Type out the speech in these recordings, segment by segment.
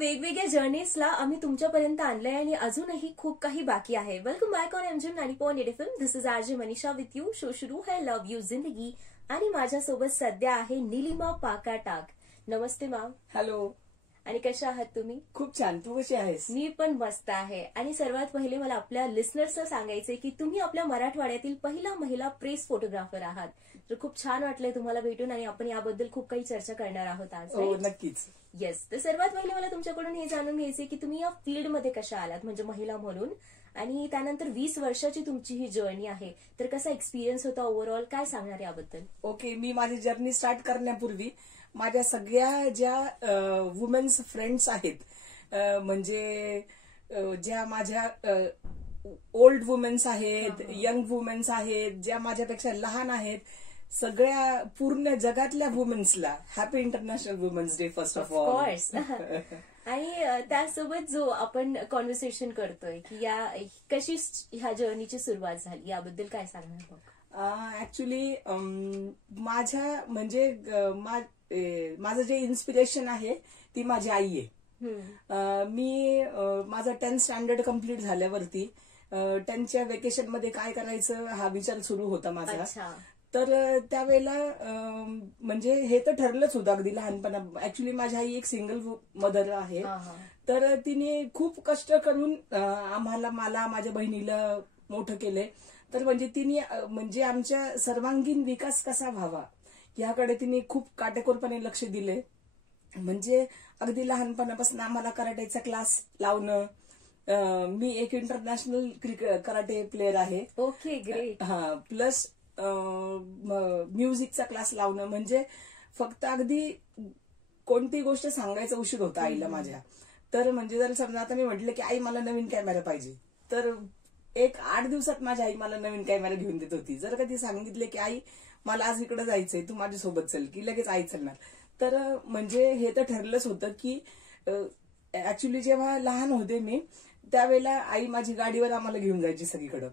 वेगवेगळ्या जर्नीजला आम्ही तुमच्यापर्यंत आणलंय आणि अजूनही खूप काही बाकी आहे. Welcome back on MGM 90.8 FM. This is RJ Manisha with you. Show सुरू है लव यू जिंदगी आणि माझ्यासोबत सध्या आहे निलिमा पाकाटाक. नमस्ते मॅम. हॅलो. आणि कशा आहात तुम्ही? खूप छान. तू कशी आहेस? मी पण मस्त आहे. आणि सर्वात पहिले मला आपल्या लिस्नर्सला सांगायचंय की तुम्ही आपल्या मराठवाड्यातील पहिला महिला प्रेस फोटोग्राफर आहात. तर खूप छान वाटलंय तुम्हाला भेटून आणि आपण याबद्दल खूप काही चर्चा करणार आहोत आज. हो, नक्कीच. येस. तर सर्वात पहिले मला तुमच्याकडून हे जाणून घ्यायचंय की तुम्ही या फील्डमध्ये कशा आलात, म्हणजे महिला म्हणून, आणि त्यानंतर 20 वर्षाची तुमची ही जर्नी आहे. तर कसा एक्सपिरियन्स होता ओव्हरऑल, काय सांगणार याबद्दल? ओके, मी माझी जर्नी स्टार्ट करण्यापूर्वी माझ्या सगळ्या ज्या वुमेन्स फ्रेंड्स आहेत, म्हणजे ज्या माझ्या ओल्ड वुमेन्स आहेत, यंग वुमेन्स आहेत, ज्या माझ्यापेक्षा लहान आहेत, सगळ्या पूर्ण जगातल्या वुमेन्सला happy international women's day first of all. आणि त्यासोबत जो आपण कॉन्व्हर्सेशन करतोय की या कशी ह्या जर्नीची सुरुवात झाली, याबद्दल काय सांगणार? ऍक्च्युली माझ्या म्हणजे माझं जे इन्स्पिरेशन आहे ती माझी आई आहे. मी माझं 10th स्टँडर्ड कम्प्लीट झाल्यावरती त्यांच्या वेकेशन मध्ये काय करायचं हा विचार सुरू होता माझा. तर त्यावेळेला म्हणजे हे तर ठरलंच होतं अगदी लहानपणा. ऍक्च्युली माझी आई एक सिंगल मदर आहे. तर तिने खूप कष्ट करून मला माझ्या बहिणीला मोठं केलंय. तर म्हणजे तिने म्हणजे आमच्या सर्वांगीण विकास कसा व्हावा याकडे तिने खूप काटेकोरपणे लक्ष दिले. म्हणजे अगदी लहानपणापासून आम्हाला कराटेचा क्लास लावणं. मी एक इंटरनॅशनल कराटे प्लेअर आहे. Okay, great. हा, प्लस म्युझिकचा क्लास लावणं. म्हणजे फक्त अगदी कोणती गोष्ट सांगायचा उशीर होता आईला माझ्या. तर म्हणजे जर समजा आता मी म्हटलं की आई मला नवीन कॅमेरा पाहिजे, तर एक 8 दिवसात माझी आई मला नवीन कॅमेरा घेऊन देत होती. जर कधी सांगितले की आई मला आज इकडे जायचंय, तू माझ्यासोबत चल, की लगेच आई चालणार. तर म्हणजे हे तर ठरलंच होतं की ऍक्च्युली जेव्हा लहान होते मी त्यावेळेला आई माझी गाडीवर आम्हाला घेऊन जायची सगळीकडं.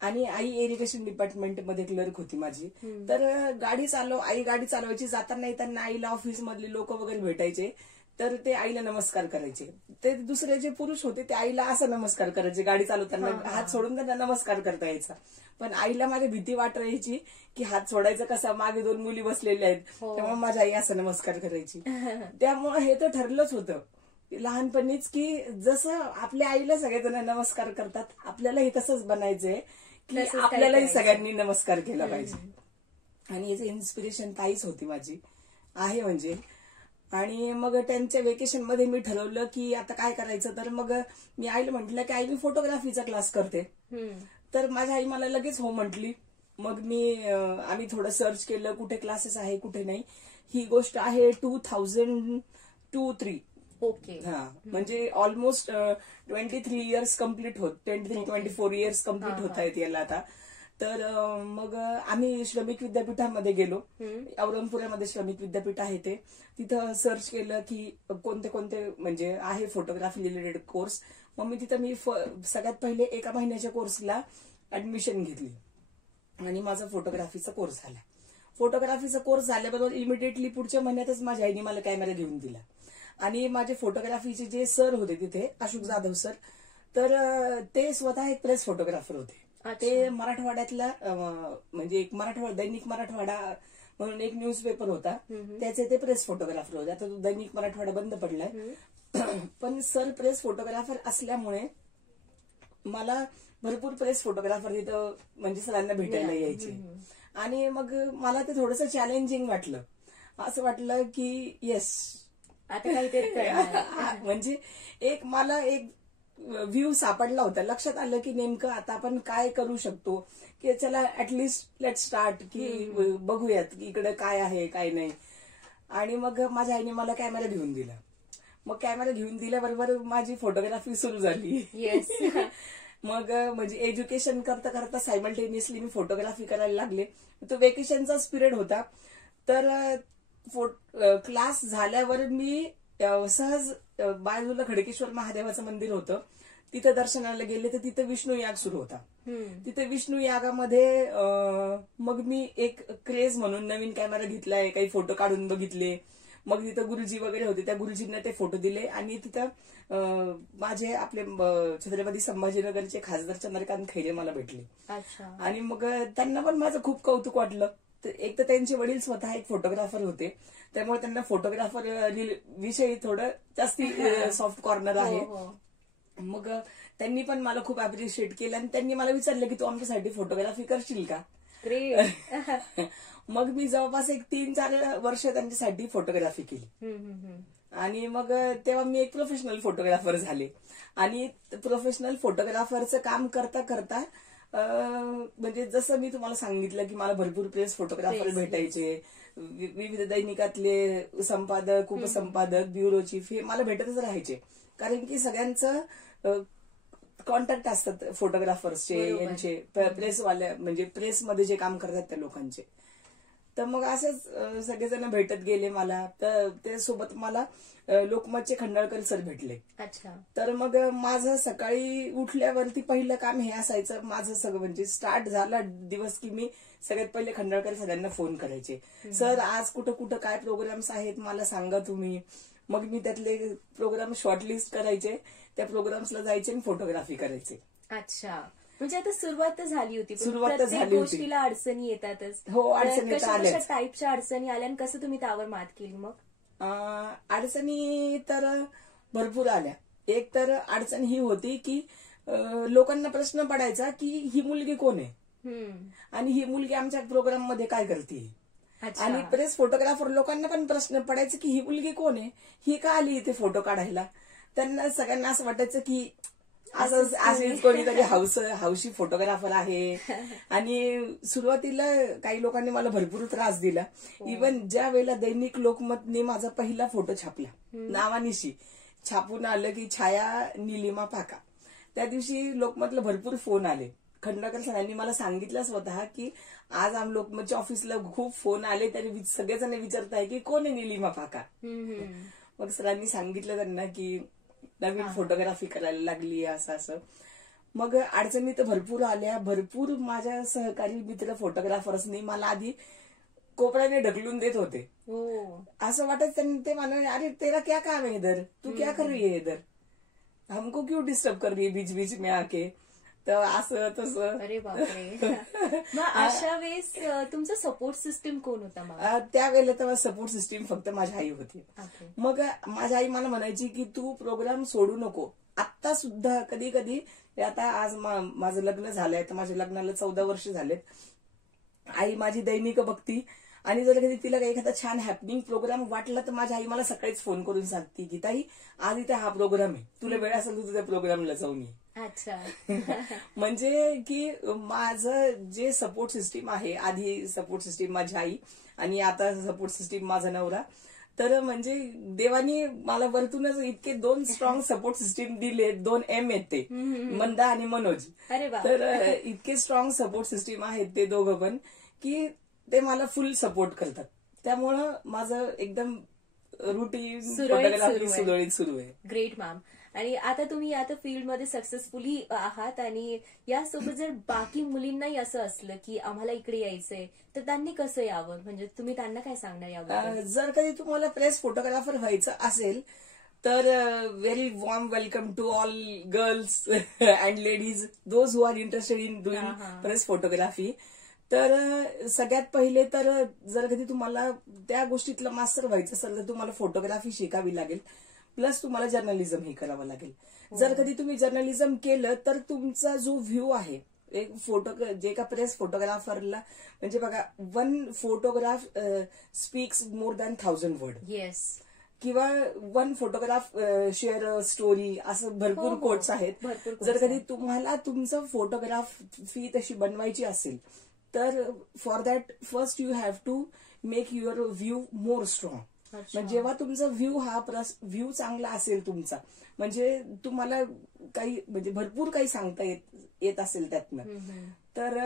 आणि आई इरिगेशन डिपार्टमेंटमध्ये क्लर्क होती माझी. तर आई गाडी चालवायची. जाताना येताना आईला ऑफिस मधले लोक वगैरे भेटायचे, तर ते आईला नमस्कार करायचे. ते दुसरे जे पुरुष होते ते आईला असा नमस्कार करायचे. गाडी चालवताना हात सोडून त्यांना नमस्कार करता यायचा. पण आईला माझी भीती वाटायची की हात सोडायचा कसा, मागे 2 मुली बसलेल्या आहेत. तेव्हा माझी आई असा नमस्कार करायची. त्यामुळे हे तर ठरलंच होतं लहानपणीच की जसं आपल्या आईला सगळेजण नमस्कार करतात, आपल्यालाही तसंच बनायचंय की आपल्यालाही सगळ्यांनी नमस्कार केला पाहिजे. आणि याचं इन्स्पिरेशन ताईच होती माझी, आहे म्हणजे. आणि मग त्यांच्या वेकेशन मध्ये मी ठरवलं की आता काय करायचं. तर मग मी आईला म्हटलं की आई मी फोटोग्राफीचा क्लास करते. तर माझी आई मला लगेच हो म्हटली. मग आम्ही थोडं सर्च केलं कुठे क्लासेस आहे कुठे नाही. ही गोष्ट आहे 2002-03. ओके. हा, म्हणजे ऑलमोस्ट 23 इयर्स कम्प्लीट होत, 23-24 इयर्स कम्प्लीट होत आहेत याला आता. तर मग आम्ही श्रमिक विद्यापीठामध्ये गेलो. औरंगपुरामध्ये श्रमिक विद्यापीठ आहे ते. तिथं सर्च केलं की कोणते कोणते म्हणजे आहे फोटोग्राफी रिलेटेड कोर्स. मग मी सगळ्यात पहिले 1 महिन्याच्या कोर्सला ऍडमिशन घेतली आणि माझा फोटोग्राफीचा कोर्स झाला. फोटोग्राफीचा कोर्स झाल्याबरोबर इमिडिएटली पुढच्या महिन्यातच माझ्या आईने मला कॅमेरा घेऊन दिला. आणि माझे फोटोग्राफीचे जे सर होते तिथे, अशोक जाधव सर, तर ते स्वतः एक प्रेस फोटोग्राफर होते. ते मराठवाड्यातला म्हणजे एक दैनिक मराठवाडा म्हणून एक न्यूजपेपर होता, त्याचे ते प्रेस फोटोग्राफर होते. आता तो दैनिक मराठवाडा बंद पडलाय. पण सर प्रेस फोटोग्राफर असल्यामुळे मला भरपूर प्रेस फोटोग्राफर तिथं म्हणजे सरांना भेटायला यायचे. आणि मग मला ते थोडंसं चॅलेंजिंग वाटलं. असं वाटलं की येस आता काहीतरी म्हणजे मला एक व्ह्यू सापडला होता. लक्षात आलं की नेमकं आता आपण काय करू शकतो, की चला ऍटलिस्ट लेट स्टार्ट, की बघूयात की इकडे काय आहे काय नाही. आणि मग माझ्या आईने मला कॅमेरा घेऊन दिला. मग कॅमेरा घेऊन दिल्याबरोबर माझी फोटोग्राफी सुरू झाली. येस. मग म्हणजे एज्युकेशन करता करता सायमल्टेनियसली मी फोटोग्राफी करायला लागले. तो वेकेशनचाच पिरियड होता. तर क्लास झाल्यावर मी सहज बाजूला खडकेश्वर महादेवाचं मंदिर होतं, तिथं दर्शनाला गेले. तर तिथं विष्णू याग सुरू होता. तिथे विष्णू यागामध्ये मग मी एक क्रेज म्हणून नवीन कॅमेरा घेतलाय, काही फोटो काढून बघितले. मग तिथं गुरुजी वगैरे होते, त्या गुरुजींना ते फोटो दिले आणि तिथं माझे आपले छत्रपती संभाजीनगरचे खासदार चंद्रकांत खैरे मला भेटले. अच्छा. आणि मग त्यांना पण माझं खूप कौतुक वाटलं. एक तर त्यांचे वडील स्वतः एक फोटोग्राफर होते, त्यामुळे त्यांना फोटोग्राफर विषयी थोडं जास्ती सॉफ्ट कॉर्नर आहे. मग त्यांनी पण मला खूप अप्रिशिएट केलं आणि त्यांनी मला विचारलं की तू आमच्यासाठी फोटोग्राफी करशील का. मग मी जवळपास एक 3-4 वर्ष त्यांच्यासाठी फोटोग्राफी केली. आणि मग तेव्हा मी एक प्रोफेशनल फोटोग्राफर झाले. आणि प्रोफेशनल फोटोग्राफरचं काम करता करता म्हणजे जसं मी तुम्हाला सांगितलं की मला भरपूर प्रेस फोटोग्राफर भेटायचे, विविध दैनिकातले संपादक, उपसंपादक, ब्युरो चीफ हे मला भेटतच राहायचे. कारण की सगळ्यांचं कॉन्टॅक्ट असतात फोटोग्राफर्सचे, यांचे प्रेसवाल्या, म्हणजे प्रेसमध्ये जे काम करतात त्या लोकांचे. तर मग असंच सगळेजण भेटत गेले मला. तर ते सोबत मला लोकमतचे खंडाळकर सर भेटले. अच्छा. तर मग माझं सकाळी उठल्यावरती पहिलं काम हे असायचं, माझं सगळं म्हणजे स्टार्ट झाला दिवस की मी सगळ्यात पहिले खंडाळकर सरांना फोन करायचे, सर आज कुठं कुठं काय प्रोग्राम्स आहेत मला सांगा तुम्ही. मग मी त्यातले प्रोग्राम शॉर्टलिस्ट करायचे, त्या प्रोग्राम्सला जायचे आणि फोटोग्राफी करायचे. अच्छा. म्हणजे आता सुरुवात तर झाली होती, सुरुवात तर झाली होती, गोष्टीला अडचणी येतातच. हो, अडचणी कशा टाईपच्या अडचणी आल्या आणि कसं तुम्ही त्यावर मात केली? मग अडचणी तर भरपूर आल्या. एक तर अडचण ही होती की लोकांना प्रश्न पडायचा की ही मुलगी कोण आहे आणि ही मुलगी आमच्या प्रोग्राम मध्ये काय करते. आणि प्रेस फोटोग्राफर लोकांना पण प्रश्न पडायचा की ही मुलगी कोण आहे, ही का आली इथे फोटो काढायला. त्यांना सगळ्यांना असं वाटायचं की असंच कोणीतरी हौशी फोटोग्राफर आहे. आणि सुरुवातीला काही लोकांनी मला भरपूर त्रास दिला. इव्हन ज्या वेळेला दैनिक लोकमतने माझा पहिला फोटो छापला, नावानिशी छापून आलं की छाया निलिमा पाका, त्या दिवशी लोकमतला भरपूर फोन आले. खंडाळकर सरांनी मला सांगितलं स्वतः की आज आम लोकमतच्या ऑफिसला खूप फोन आले, त्यांनी सगळेजण विचारताय की कोण आहे निलिमा पाका. मग सरांनी सांगितलं त्यांना की नवीन फोटोग्राफी करायला लागली असं असं. मग अडचणी तर भरपूर आल्या. भरपूर माझ्या सहकारी मित्र फोटोग्राफर्सनी मला आधी कोपऱ्याने ढकलून देत होते. असं वाटत ते म्हणाले अरे तेरा क्या काम है इधर, तू क्या कर रही है इधर, हमको क्यों डिस्टर्ब कर रही है बीच बीच में आके. तर असं तसं. अरे बापरे. मग अशा वेळेस तुमचं सपोर्ट सिस्टीम कोण होता? त्यावेळेला तेव्हा सपोर्ट सिस्टीम फक्त माझी आई होती. मग माझी आई मला म्हणायची की तू प्रोग्राम सोडू नको. आता सुद्धा कधी कधी, आता आज माझं लग्न झालंय तर माझ्या लग्नाला 14 वर्ष झालेत. आई माझी दैनिक बघती आणि जर कधी तिला एखादा छान हॅपनिंग प्रोग्राम वाटला तर माझी आई मला सकाळीच फोन करून सांगते की ताई आज इथे हा प्रोग्राम आहे, तुला वेळ असेल तर तुझ्या प्रोग्रामला जाऊन ये. अच्छा. म्हणजे की माझं जे सपोर्ट सिस्टीम आहे, आधी सपोर्ट सिस्टीम माझी आई आणि आता सपोर्ट सिस्टीम माझा नवरा. तर म्हणजे देवानी मला वरतूनच इतके 2 स्ट्रॉंग सपोर्ट सिस्टीम दिले. 2 M आहेत ते, मंदा आणि मनोज. तर इतके स्ट्रॉंग सपोर्ट सिस्टीम आहेत ते दोघं पण की ते मला फुल सपोर्ट करतात. त्यामुळं माझं एकदम रुटीन फोटोग्राफी सुरळीत सुरू आहे. Great ma'am. आणि आता तुम्ही आता फील्डमध्ये सक्सेसफुली आहात आणि यासोबत जर बाकी मुलींनाही असं असलं की आम्हाला इकडे यायचंय तर त्यांनी कसं यावं, म्हणजे तुम्ही त्यांना काय सांगणार यावर? जर कधी तुम्हाला प्रेस फोटोग्राफर व्हायचं असेल तर very warm welcome to all girls and ladies those who are interested in doing press photography. तर सगळ्यात पहिले तर जर कधी तुम्हाला त्या गोष्टीतलं मास्टर व्हायचं असेल तर तुम्हाला फोटोग्राफी शिकावी लागेल, प्लस तुम्हाला जर्नलिझम हे करावं लागेल. जर कधी तुम्ही जर्नलिझम केलं तर तुमचा जो व्ह्यू आहे, एक जे का प्रेस फोटोग्राफरला म्हणजे बघा 1 photograph speaks more than 1000 word. Yes. किंवा 1 फोटोग्राफ शेअर स्टोरी, असं भरपूर कोट्स आहेत. जर कधी तुम्हाला तुमचं फोटोग्राफी तशी बनवायची असेल तर for that first you have to make your view more strong. म्हणजे जेव्हा तुमचा व्ह्यू चांगला असेल तुमचा, म्हणजे तुम्हाला काही म्हणजे भरपूर काही सांगता येत असेल त्यातनं, तर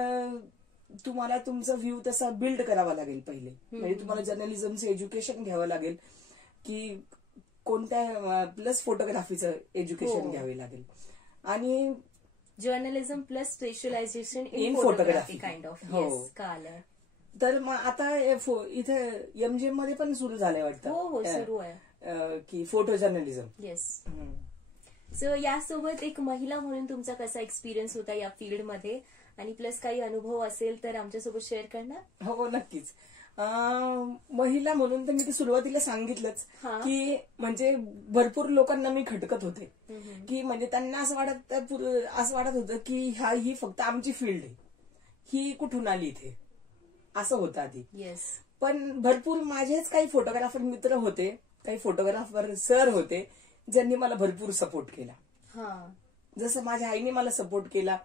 तुम्हाला तुमचा व्ह्यू तसा बिल्ड करावा लागेल पहिले. म्हणजे तुम्हाला जर्नलिझमचं एज्युकेशन घ्यावं लागेल की कोणत्या, प्लस फोटोग्राफीचं एज्युकेशन घ्यावे लागेल. आणि journalism plus specialisation in photography kind of. Yes, कळालं. तर मग आता इथे MGM मध्ये पण सुरू झालंय वाटतं. हो सुरू आहे की फोटो जर्नलिझम. येस. सो यासोबत एक महिला म्हणून तुमचा कसा एक्सपिरियन्स होता या फील्डमध्ये, आणि प्लस काही अनुभव असेल तर आमच्यासोबत शेअर करणार? हो नक्कीच. महिला म्हणून तर मी सुरुवातीला सांगितलंच की म्हणजे भरपूर लोकांना मी खटकत होते की म्हणजे त्यांना असं वाटत होतं की ही फक्त आमची फील्ड आहे, ही कुठून आली इथे, असं होतं आधी. पण भरपूर माझेच काही फोटोग्राफर मित्र होते, काही फोटोग्राफर सर होते ज्यांनी मला भरपूर सपोर्ट केला. जसं माझ्या आईने मला सपोर्ट केला,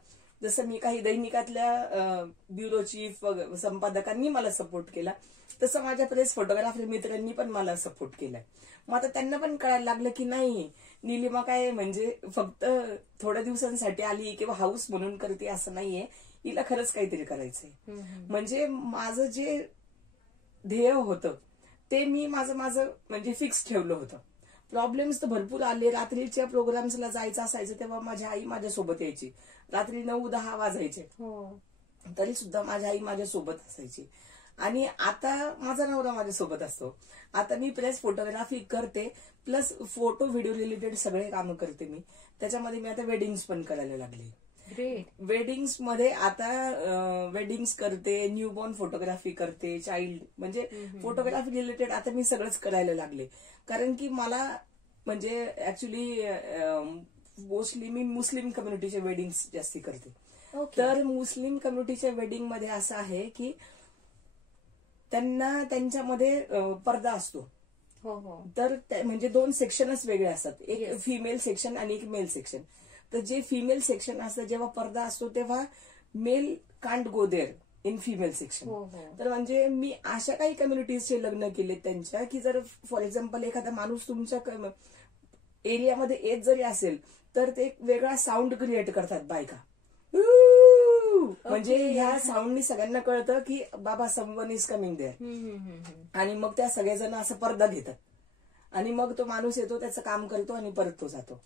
जसं मी काही दैनिकातल्या ब्युरो चीफ संपादकांनी मला सपोर्ट केला, तसं माझ्या प्रेस फोटोग्राफर मित्रांनी पण मला सपोर्ट केलाय. मग आता त्यांना पण कळायला लागलं की नाही, निलिमा काय म्हणजे फक्त थोड्या दिवसांसाठी आली किंवा हाऊस म्हणून करते असं नाहीये, हिला खरंच काहीतरी करायचंय. म्हणजे माझं जे ध्येय होतं ते मी माझं म्हणजे फिक्स ठेवलं होतं. प्रॉब्लेम्स तर भरपूर आले. रात्रीच्या प्रोग्राम्सला जायचं असायचं तेव्हा माझी आई माझ्यासोबत यायची. रात्री 9-10 वाजायचे तरी सुद्धा माझी आई माझ्यासोबत असायची. आणि आता माझा नवरा माझ्यासोबत असतो. आता मी प्रेस फोटोग्राफी करते, प्लस फोटो व्हिडिओ रिलेटेड सगळे कामं करते मी. त्याच्यामध्ये मी आता वेडिंग्स पण करायला लागले. वेडिंग्स मध्ये आता वेडिंग्स करते, न्यूबॉर्न फोटोग्राफी करते, चाइल्ड म्हणजे फोटोग्राफी रिलेटेड आता मी सगळंच करायला लागले. कारण की मला म्हणजे ऍक्च्युली मोस्टली मी मुस्लिम कम्युनिटीचे वेडिंग्स जास्ती करते. तर मुस्लिम कम्युनिटीच्या वेडिंग मध्ये असं आहे की त्यांना त्यांच्यामध्ये पडदा असतो. तर म्हणजे 2 सेक्शनच वेगळे असतात, एक फिमेल सेक्शन आणि एक मेल सेक्शन. तर जे फिमेल सेक्शन असतं जेव्हा पडदा असतो तेव्हा male can't go there in female section. तर म्हणजे मी अशा काही कम्युनिटीजचे लग्न केले त्यांच्या की जर फॉर एक्झाम्पल एखादा माणूस तुमच्या एरियामध्ये येत जरी असेल तर ते एक वेगळा साऊंड क्रिएट करतात बायका. म्हणजे ह्या साऊंडनी सगळ्यांना कळतं की बाबा समवन इज कमिंग देअर. आणि मग त्या सगळेजण असं पडदा घेतात आणि मग तो माणूस येतो, त्याचं काम करतो आणि परत तो जातो.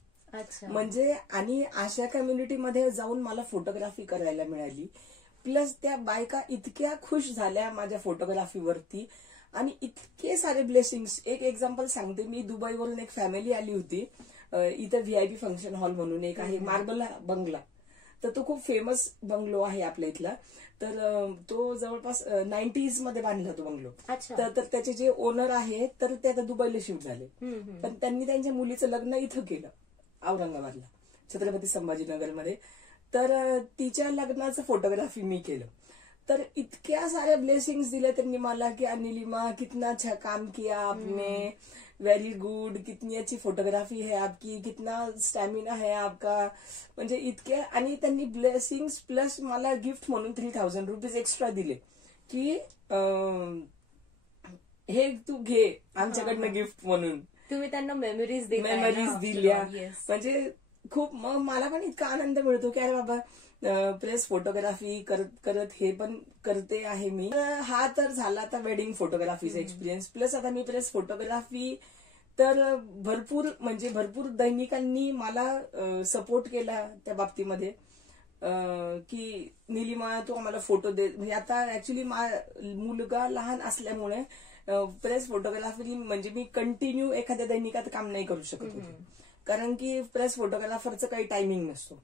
म्हणजे आणि अशा कम्युनिटीमध्ये जाऊन मला फोटोग्राफी करायला मिळाली. प्लस त्या बायका इतक्या खुश झाल्या माझ्या फोटोग्राफीवरती आणि इतके सारे ब्लेसिंग्स. एक एक्झाम्पल सांगते, मी दुबईवरून एक फॅमिली आली होती. इथं VIP फंक्शन हॉल म्हणून एक आहे, मार्बल बंगला. तर तो खूप फेमस बंगलो आहे आपल्या इथला. तर तो जवळपास 90s मध्ये बांधला तो बंगलो. तर त्याचे जे ओनर आहे तर ते आता दुबईला शिफ्ट झाले. पण त्यांनी त्यांच्या मुलीचं लग्न इथं केलं, औरंगाबादला, छत्रपती संभाजीनगरमध्ये. तर तिच्या लग्नाचं फोटोग्राफी मी केलं. तर इतक्या साऱ्या ब्लेसिंग्स दिल्या त्यांनी मला की निलिमा कितना अच्छा काम किया आपने, वेरी गुड, कितनी अच्छी फोटोग्राफी है आपकी, कितना स्टॅमिना है आपका. म्हणजे इतके. आणि त्यांनी ब्लेसिंग्स प्लस मला गिफ्ट म्हणून 3000 रुपीज एक्स्ट्रा दिले की हे तू घे आमच्याकडनं गिफ्ट म्हणून. तुम्ही त्यांना मेमरीज दिल्या. म्हणजे खूप. मग मला पण इतका आनंद मिळतो की अरे बाबा प्रेस फोटोग्राफी करत हे पण करते आहे मी. हा तर झाला आता वेडिंग फोटोग्राफीचा एक्सपिरियन्स. प्लस आता मी प्रेस फोटोग्राफी तर भरपूर दैनिकांनी मला सपोर्ट केला त्या बाबतीमध्ये की निलिमा तू आम्हाला फोटो दे. म्हणजे आता ऍक्च्युली मुलगा लहान असल्यामुळे प्रेस फोटोग्राफी म्हणजे मी कंटिन्यू एखाद्या दैनिकात काम नाही करू शकत होते. कारण की प्रेस फोटोग्राफरचं काही टायमिंग नसतो,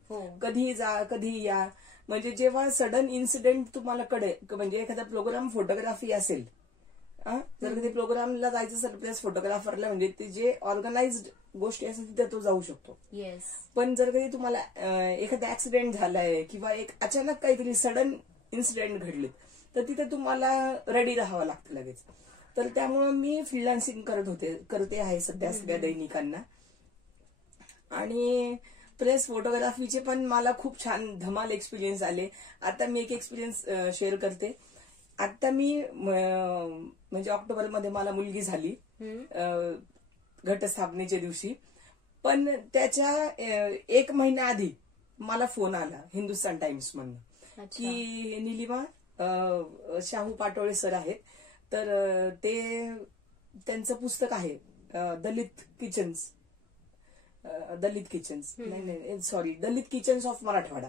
कधीही जा कधीही या. म्हणजे जेव्हा सडन इन्सिडेंट तुम्हाला कळेल, म्हणजे एखादा प्रोग्राम फोटोग्राफी असेल, जर कधी प्रोग्रामला जायचं असेल प्रेस फोटोग्राफरला, म्हणजे ते जे ऑर्गनाइज्ड गोष्टी असतात तिथे तो जाऊ शकतो. पण जर कधी तुम्हाला एखादा ऍक्सिडेंट झालाय किंवा एक अचानक काहीतरी सडन इन्सिडेंट घडले तर तिथे तुम्हाला रेडी राहावं लागतं लगेच. तर त्यामुळे मी फ्रीलान्सिंग करते आहे सध्या सगळ्या दैनिकांना. आणि प्रेस फोटोग्राफीचे पण मला खूप छान धमाल एक्सपिरियन्स आले. आता मी एक एक्सपिरियन्स शेअर करते. आता मी म्हणजे ऑक्टोबरमध्ये मला मुलगी झाली घटस्थापनेच्या दिवशी. पण त्याच्या 1 महिना आधी मला फोन आला हिंदुस्तान टाइम्स मधून की निलिमा, शाहू पाटोळे सर आहेत, तर त्यांचं पुस्तक आहे दलित किचन्स ऑफ मराठवाडा.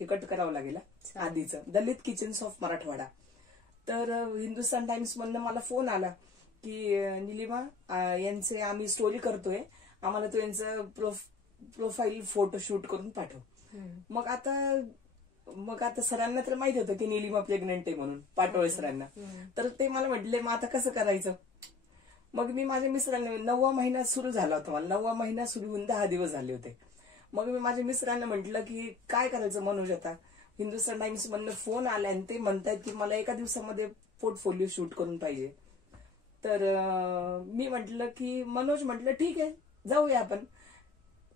हे कट करावं लागेल आधीचं. दलित किचन्स ऑफ मराठवाडा. तर हिंदुस्तान टाइम्स मधनं मला फोन आला की निलिमा यांचे आम्ही स्टोरी करतोय, आम्हाला तो यांचं प्रोफाईल फोटो शूट करून पाठव. मग आता सरांना तर माहित होतं की निलिमा प्रेग्नंट आहे म्हणून, पाटोळे सरांना. तर ते मला म्हटले मग आता कसं करायचं. मग मी माझ्या मिस्टरांना 9वा महिना सुरू झाला होता, मला 9वा महिना सुरू होऊन 10 दिवस झाले होते. मग मी माझ्या मिस्टरांना म्हटलं की काय करायचं मनोज, आता हिंदुस्तान टाइम्स मधनं फोन आला आणि ते म्हणतायत की मला एका दिवसामध्ये पोर्टफोलिओ शूट करून पाहिजे. तर मी म्हटलं की मनोज म्हटलं ठीक आहे जाऊया आपण.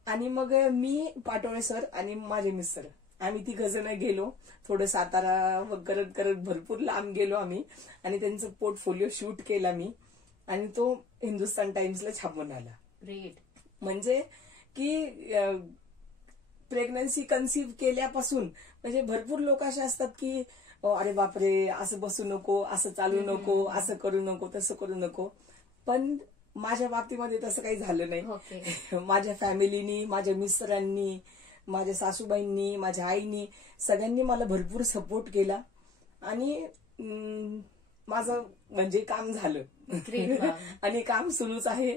आणि मग मी, पाटोळे सर आणि माझे मिस्टर आम्ही 3 जण गेलो. थोडं सातारा करत करत भरपूर लांब गेलो आम्ही आणि त्यांचं पोर्टफोलिओ शूट केला मी आणि तो हिंदुस्तान टाइम्सला छापून आला. ग्रेट. म्हणजे की प्रेग्नन्सी कन्सीव्ह केल्यापासून म्हणजे भरपूर लोक असे असतात की अरे बापरे असं बसू नको, असं चालू नको, असं करू नको, तसं करू नको. पण माझ्या बाबतीमध्ये तसं काही झालं नाही. माझ्या फॅमिलीनी, माझ्या मिस्टरांनी, माझ्या सासूबाईंनी, माझ्या आईनी सगळ्यांनी मला भरपूर सपोर्ट केला आणि माझं म्हणजे काम झालं आणि काम सुरूच आहे.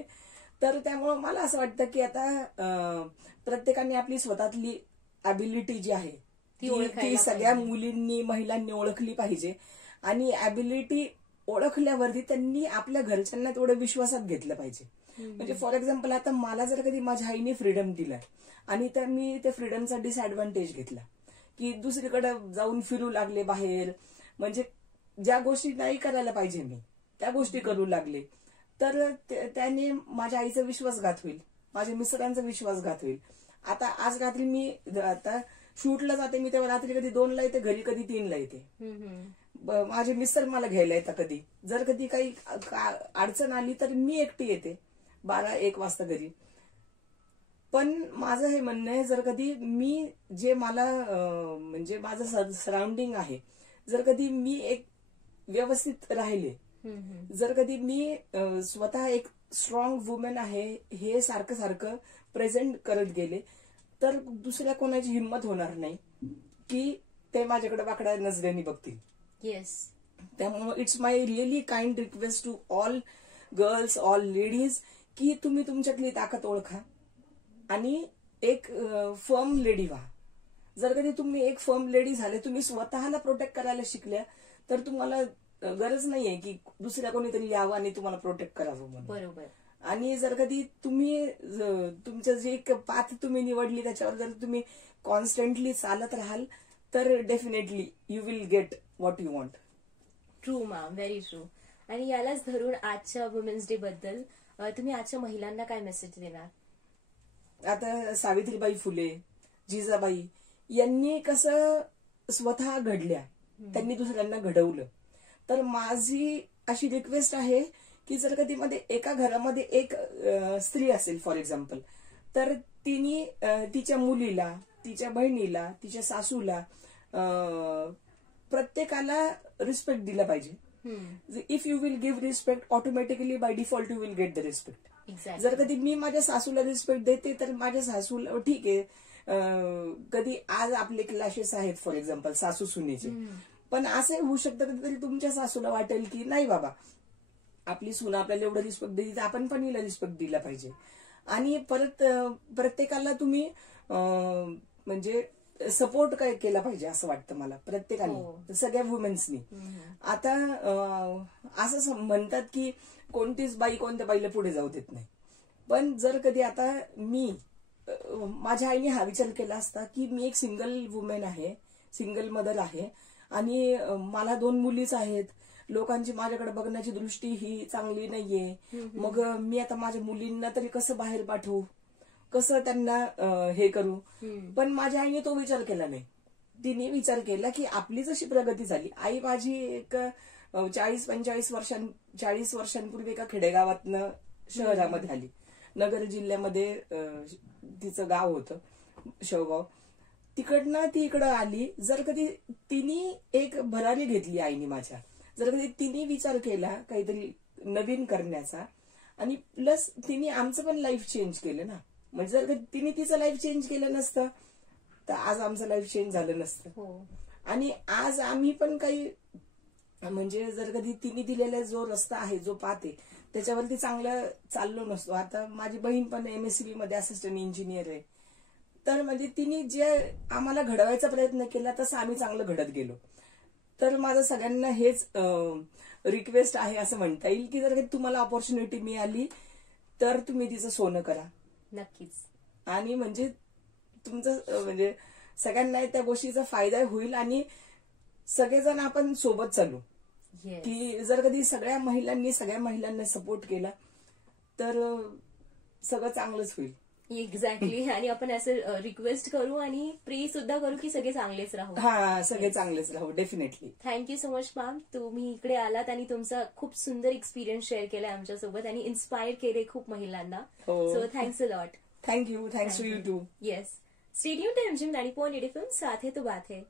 तर त्यामुळं मला असं वाटतं की आता प्रत्येकाने आपली स्वतःतली ॲबिलिटी जी आहे ती सगळ्या मुलींनी, महिलांनी ओळखली पाहिजे. आणि ॲबिलिटी ओळखल्यावरती त्यांनी आपल्या घरच्यांना तेवढं विश्वासात घेतलं पाहिजे. म्हणजे फॉर एक्झाम्पल आता मला जर कधी माझ्या आईने फ्रीडम दिलं आणि तर मी त्या फ्रीडमचा डिसएडव्हान्टेज घेतला की दुसरीकडे जाऊन फिरू लागले बाहेर, म्हणजे ज्या गोष्टी नाही करायला पाहिजे मी त्या गोष्टी करू लागले, तर त्याने माझ्या आईचा विश्वासघात होईल, माझ्या मिस्टरांचा विश्वासघात होईल. आता आज रात्री मी आता शूटला जाते, मी तेव्हा रात्री कधी 2ला येते घरी, कधी 3ला येते. माझे मिस्टर मला घ्यायला येतात कधी, जर कधी काही अडचण आली तर मी एकटी येते 12-1 वाजता घरी. पण माझं हे म्हणणं आहे, जर कधी मी जे मला म्हणजे माझं सराउंडिंग आहे, जर कधी मी एक व्यवस्थित राहिले, जर कधी मी स्वतः एक स्ट्रॉंग वुमेन आहे हे सारखं सारखं प्रेझेंट करत गेले, तर दुसऱ्या कोणाची हिंमत होणार नाही की ते माझ्याकडे वाकड्या नजरेने बघतील. येस. त्यामुळे it's my really kind request to all girls, all ladies, की तुम्ही तुमच्यातली ताकद ओळखा आणि एक फर्म लेडी व्हा. जर कधी तुम्ही एक फर्म लेडी झाले, तुम्ही स्वतःला प्रोटेक्ट करायला शिकल्या, तर तुम्हाला गरज नाहीये की दुसऱ्या कोणीतरी यावं आणि तुम्हाला प्रोटेक्ट करावं म्हणून. बरोबर. आणि जर कधी तुम्ही तुमचं जे पाथ तुम्ही निवडली त्याच्यावर जर तुम्ही कॉन्स्टंटली चालत राहाल, तर definitely you will get what you want. True ma'am, very true. आणि यालाच धरून आजच्या वुमेन्स डे बद्दल तुम्ही आजच्या महिलांना काय मेसेज देणार? आता सावित्रीबाई फुले, जिजाबाई यांनी कसं स्वतः घडल्या, त्यांनी दुसऱ्यांना घडवलं. तर माझी अशी रिक्वेस्ट आहे की जर कधी मध्ये एका घरामध्ये एक स्त्री असेल फॉर एक्झाम्पल, तर तिने तिच्या मुलीला, तिच्या बहिणीला, तिच्या सासूला, प्रत्येकाला रिस्पेक्ट दिला पाहिजे. If you will give respect, automatically by default you will get the respect. जर कधी मी माझ्या सासूला रिस्पेक्ट देते, तर माझ्या सासूला ठीक आहे, कधी आज आपले क्लॅशेस आहेत फॉर एक्झाम्पल सासू सुनेचे, पण असं होऊ शकतं कधीतरी तुमच्या सासूला वाटेल की नाही बाबा आपली सून आपल्याला एवढं रिस्पेक्ट दिली तर आपण पण हिला रिस्पेक्ट दिला पाहिजे. आणि परत प्रत्येकाला तुम्ही म्हणजे सपोर्ट काय केला पाहिजे असं वाटतं मला प्रत्येकाने, सगळ्या वुमेन्सनी. आता असं म्हणतात की कोणतीच बाई कोणत्या बाईला पुढे जाऊ देत नाही, पण जर कधी आता मी माझ्या आईने हा विचार केला असता की मी एक सिंगल वुमेन आहे, सिंगल मदर आहे आणि मला 2 मुलीच आहेत, लोकांची माझ्याकडे बघण्याची दृष्टी ही चांगली नाहीये, मग मी आता माझ्या मुलींना तरी कसं बाहेर पाठवू, कसं त्यांना हे करू. पण माझ्या आईने तो विचार केला नाही. तिने विचार केला की आपली जशी प्रगती झाली, आई माझी एक 40 वर्षांपूर्वी एका खेडेगावातनं शहरामध्ये आली, नगर जिल्ह्यामध्ये तिचं गाव होतं शेवगाव, तिकडनं ती इकडं आली. जर कधी तिने एक भरारी घेतली आईने माझ्या, जर कधी तिने विचार केला काहीतरी नवीन करण्याचा, आणि प्लस तिने आमचं पण लाईफ चेंज केलं ना, म्हणजे जर कधी तिने तिचं लाईफ चेंज केलं नसतं तर आज आमचं लाईफ चेंज झालं नसतं. आणि आज आम्ही पण काही म्हणजे जर कधी तिने दिलेला जो रस्ता आहे, जो पाथ आहे, त्याच्यावरती चांगलं चाललो नसतो. आता माझी बहीण पण MSCB मध्ये असिस्टंट इंजिनियर आहे. तर म्हणजे तिने जे आम्हाला घडवायचा प्रयत्न केला तसं आम्ही चांगलं घडत गेलो. तर माझं सगळ्यांना हेच रिक्वेस्ट आहे असं म्हणता येईल की जर तुम्हाला ऑपॉर्च्युनिटी मिळाली तर तुम्ही तिचं सोनं करा. नक्कीच. आणि म्हणजे तुमचं म्हणजे सगळ्यांना त्या गोष्टीचा फायदा होईल आणि सगळेजण आपण सोबत चालू. की जर कधी सगळ्या महिलांनी सपोर्ट केला तर सगळं चांगलंच होईल. एक्झॅक्टली. आणि आपण असं रिक्वेस्ट करू आणि प्रे सुद्धा करू की सगळे चांगलेच राहू. हा, सगळे चांगलेच राहू. Definitely. Thank you so much ma'am. तुम्ही इकडे आलात आणि तुमचा खूप सुंदर एक्सपिरियन्स शेअर केलाय आमच्यासोबत आणि इन्स्पायर केले खूप महिलांना. So thanks a lot. Thank you. Thanks to you too. Yes. Stay tuned to MGM 90.8 FM. साथ है तो बात है.